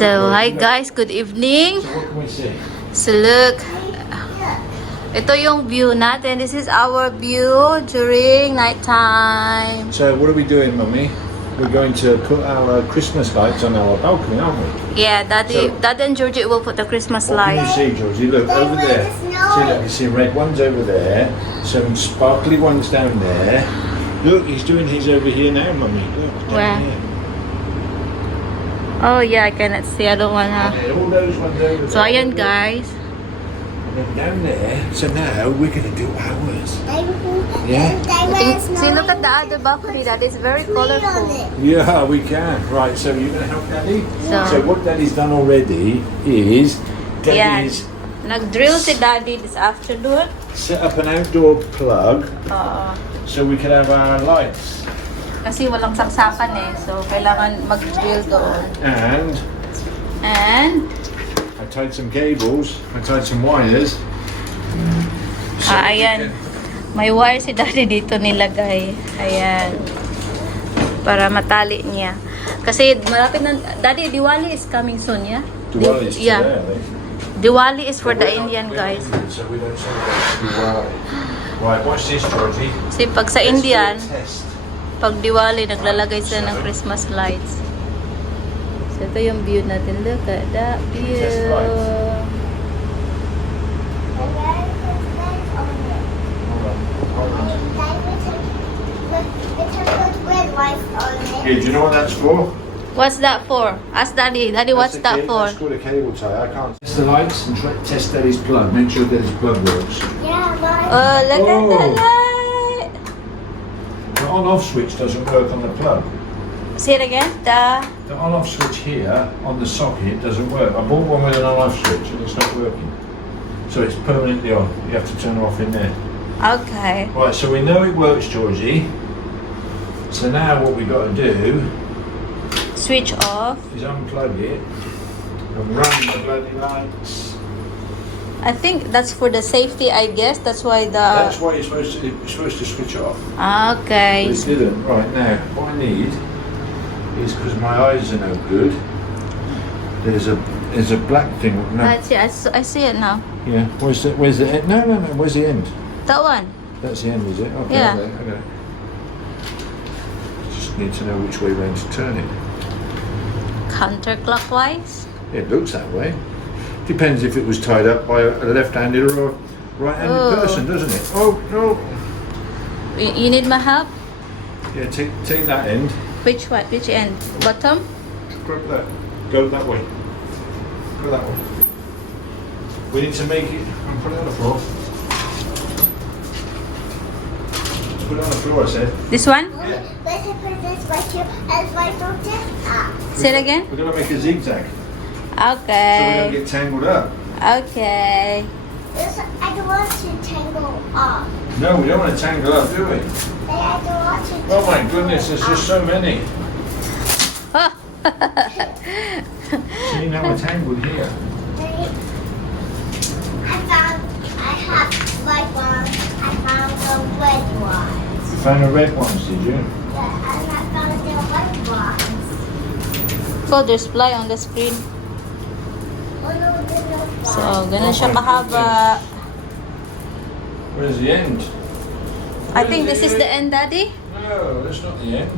So, hi guys, good evening. So what can we see? So look, ito yung view natin. This is our view during nighttime. So what are we doing, Mummy? We're going to put our Christmas lights on our balcony, aren't we? Yeah, Daddy So- and Georgie will put the Christmas What can you lights. see, Georgie? Look, over there. See, look, you see red ones over there. Some sparkly ones down there. Look, he's doing his over here now, Mummy. Look, down Where? here. Oh yeah, I cannot see. I don't wanna. Yeah, all those ones over there. So ayan Look. guys. And then down there. So now we're going to do ours. Yeah? See, look at the other balcony. That is very colorful. Yeah, we can. Right, so you're going to help Daddy? So- what Daddy's done already is Yeah. Daddy's Nag-drill si Daddy this afternoon. set up an outdoor plug Oo. so we can have our lights. Kasi walang saksakan eh. So, kailangan mag-drill doon. And And, I tied some cables, I tied some wires. ayan. May wire si Daddy dito nilagay. Ayan. Para matali niya. Kasi malapit na, Daddy, Diwali is coming soon, yeah? Diwali is today, Yeah. I think. Diwali is for But the we're not- Indian we're guys. not Indian, so we don't celebrate Diwali. Right, watch this, Georgie. Kasi pag sa Let's do a Indian, test. pag Diwali, naglalagay sila ng Christmas lights. So, ito yung view natin. Look at that view. Test lights. Hold on. Yeah, do you know what that's for? What's that for? Ask Daddy. Daddy, what's that for? That's called a cable tie. I can't test the lights and test Daddy's plug. Make sure Daddy's plug works. Oh, look at the Oh. light. The on-off switch doesn't work on the plug. Say it again. The on-off switch here on the socket doesn't work. I bought one with an on-off switch and it's not working. So it's permanently on. You have to turn it off in there. Okay. Right, so we know it works, Georgie. So now what we got to do Switch off. is unplug it and run the bloody lights. I think that's for the safety, I guess. That's why That's the... why you're supposed to switch off. Okay. But it didn't. Right, now what I need is, because my eyes are no good, there's a black thing. No, I see it now. yeah. Where's the end? No. Where's the end? That one. That's the end, is it? Okay. Yeah. Okay. Just need to know which way round to turn it. Counterclockwise. It looks that way. Depends if it was tied up by a left-handed or a right-handed Oh. person, doesn't it? Oh no. You need my help? Yeah. Take that end. Which one? Which end? Bottom? Grab that. Go that way. Go that way. We need to make it and put it on the floor. Put it on the floor, I said. This one? Yeah. Say it again. We're gonna make a zigzag so we don't Okay. get tangled up. Okay. I don't want to tangle up. No, we don't want to tangle up, do we? I don't want to Oh my goodness, there's just so many. See, now we're tangled here. I have white ones. I found the red ones. You found the red ones, did you? Yeah, and I found the white ones. So, there's fly on the screen. Oh no, there's no So, one. ganun siya kahaba. Where's the end? I think this is the end, Daddy. No, that's not the end.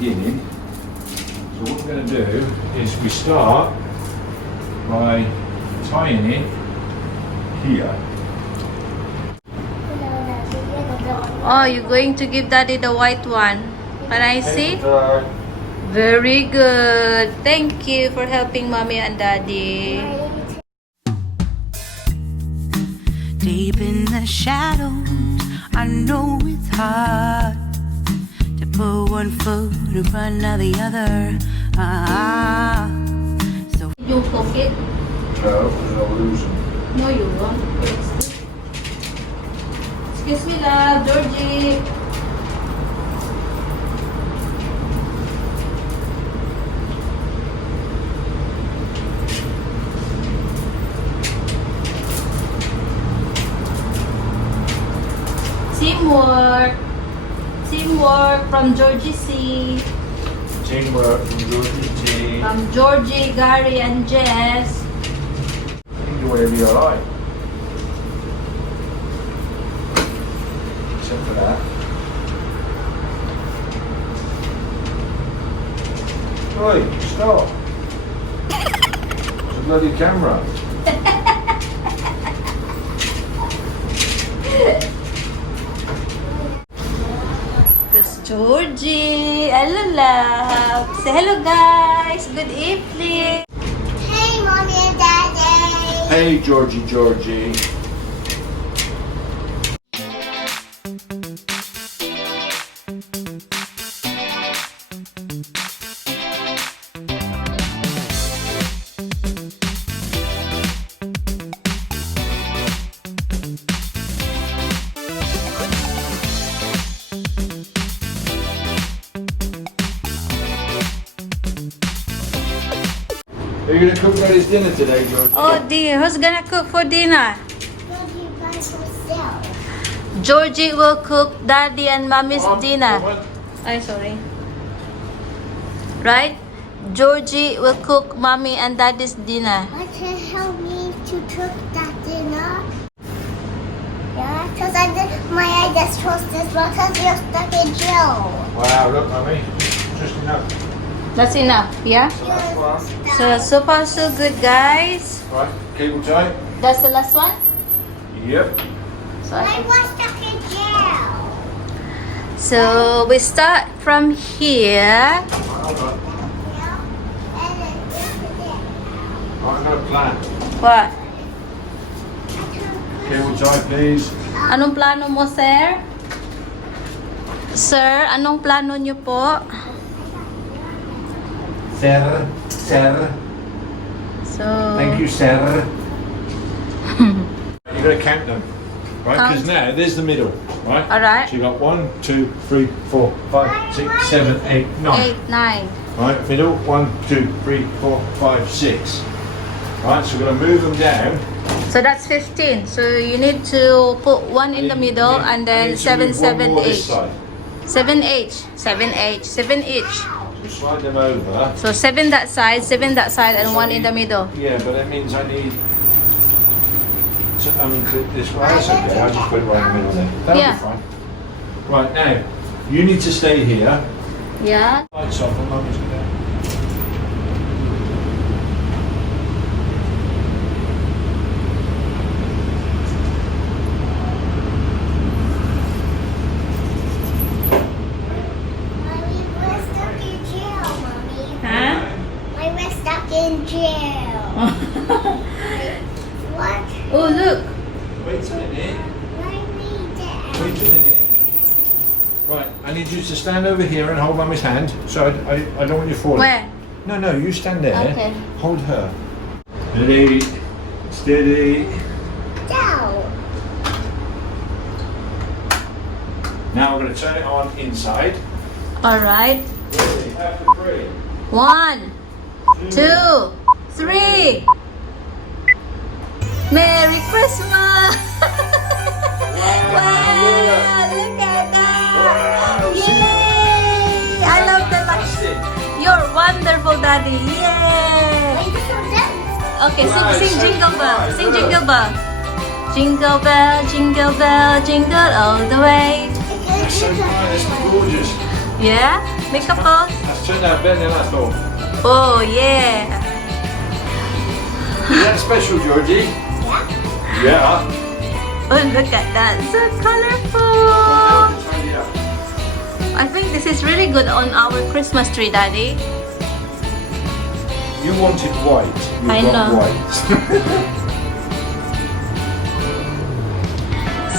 Beginning. So what we're going to do is we start by tying it here. Oh, you're going to give daddy the white one. Can I see? Dry. Very good. Thank you for helping mommy and daddy. Deep in the shadows, I know it's hard to put one foot in front of the other. So You cook it? No, I'll lose them. No, you won't. Excuse me, love. Georgie. Teamwork. Teamwork from Georgie C. Teamwork from Georgie T. From Georgie, Gary, and Jess. You can do whatever you like. Except for that. Oi, stop. It's a bloody camera. This Georgie. Hello, love. Say hello, guys. Good evening. Hey, Mommy and Daddy. Hey, Georgie. Are you going to cook Daddy's dinner today, Georgie? Oh, dear. Who's gonna cook for dinner? Daddy by herself. Georgie will cook daddy and mommy's Come on, dinner. come on. I'm sorry. Right? Georgie will cook mommy and daddy's dinner. Want to help me to cook that dinner? Yeah, because I just chose this one because you're stuck in jail. Wow, look, Mummy. Just enough. That's enough, yeah? So, so far so good, guys. Right, cable tie? That's the last one? Yep. So, I was stuck in jail. so we start from here. Hold on. Yeah. And then I've got a plan. What? Cable tie, please. Anong plano mo, sir? Sir, anong plano niyo po? Sir. So, Thank you, sir. You've got to count them. Right, because Count. now there's the middle. Right? Alright. So you got 1, 2, 3, 4, 5, 6, 7, 8, 9. 8, 9. Right, middle, 1, 2, 3, 4, 5, 6. Right, so we're going to move them down. So that's 15. So you need to put one in the middle and then 7, 7 each. 7 each. 7 each. 7 each. So slide them over. So 7 that side, 7 that side, and 1 in the middle. Yeah, but that means I need to unclip this. Well, that's okay. I'll just put it right in the middle there. That'll Yeah. be fine. Right, now, you need to stay here. Yeah. Lights off, and Mummy's going to... Mommy, we're stuck in jail, Mommy. Huh? We're stuck in jail. What? Oh, look. Wait a minute. Why me there? Wait a minute. Right, I need you to stand over here and hold Mummy's hand. So I don't want you falling. Where? No, you stand there. Okay. Hold her. Ready, steady. Down. Now we're going to turn it on inside. Alright. Ready, after 3. 1, 2, 3. Merry Christmas! Wow, look at that! Wow, Yay! I love the lights. You're wonderful, Daddy. Yay! Wait, so dance. Okay, Wow, sing so Jingle Bell. bright, Sing look. Jingle Bell. Jingle bell, jingle all the way. That's so bright, that's gorgeous. Yeah? Make a pose. That's turned out better than I thought. Oh, yeah. Is that special, Georgie? Yeah. Yeah. Oh, look at that. So colorful. Well, now I think this is really good on our Christmas tree, Daddy. You wanted white. You I got know. white.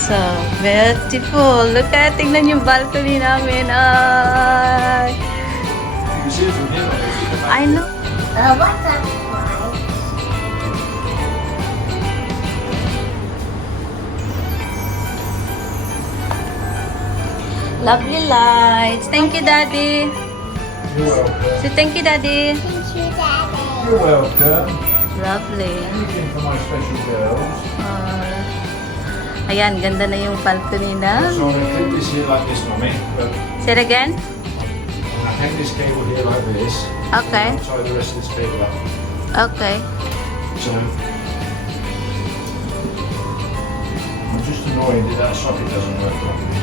So beautiful. Look at, tingnan yung balcony namin. Ay. You can see it from here. I know. What's up, guys? Lovely lights. Thank you, Daddy. You're welcome. So thank you, Daddy. Thank you, Daddy. You're welcome. Lovely. Anything for my special girls. Ayan, ganda na yung balcony na. So I'm going to clip this here like this, Mummy. Look, Say it again. I'm going to hang this cable here like this. Okay. And I'll tie the rest of this cable up. Okay. So I'm just annoyed that socket doesn't work properly.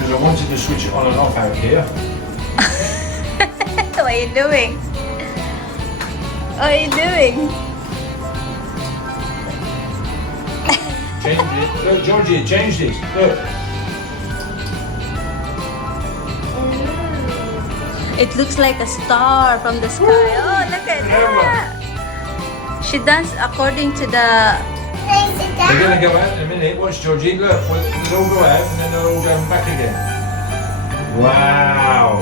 Because I wanted to switch it on and off out here. What are you doing? What are you doing? Change it. Look, Georgie, change this. Look. It looks like a star from the sky. Oh, look at that. She danced according to the... Place it They're going to down. go out in a minute. Watch, Georgie. Look, they'll all go out and then they'll all go back again. Wow.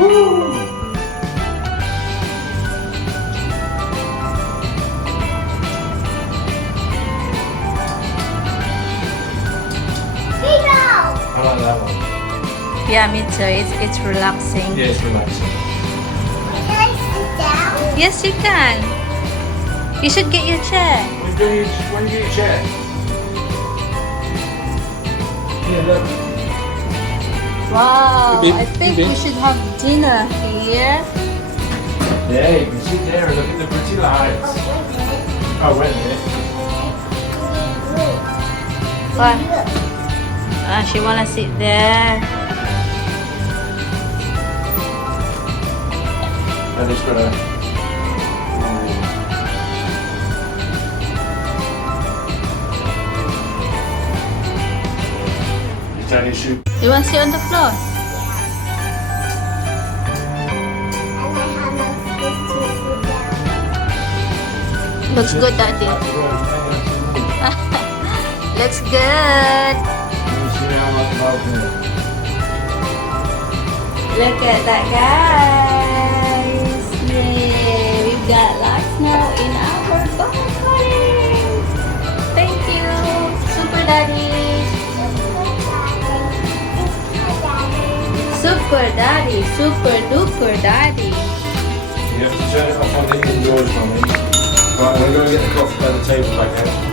Woo. People! I like that one. Yeah, me too. It's relaxing. Yeah, it's relaxing. Can I sit down? Yes, you can. You should get your chair. When you get your chair. Yeah, look. Wow, Bib, I think bib. we should have dinner here. Yeah, you can sit there and look at the pretty lights. Oh, wait a minute. What? She wanna sit there. I just gotta. Is that your shoe? You wanna sit on the floor? And I have no space to sit down. Looks good, Daddy. Looks good. Look at that, guys. Yay, we've got lots now in our balcony. Thank you, Super Daddy. Super Daddy, Super Duper Daddy. You have to turn it off on the indoors, Mummy. Right, we're going to get the coffee by the table back out.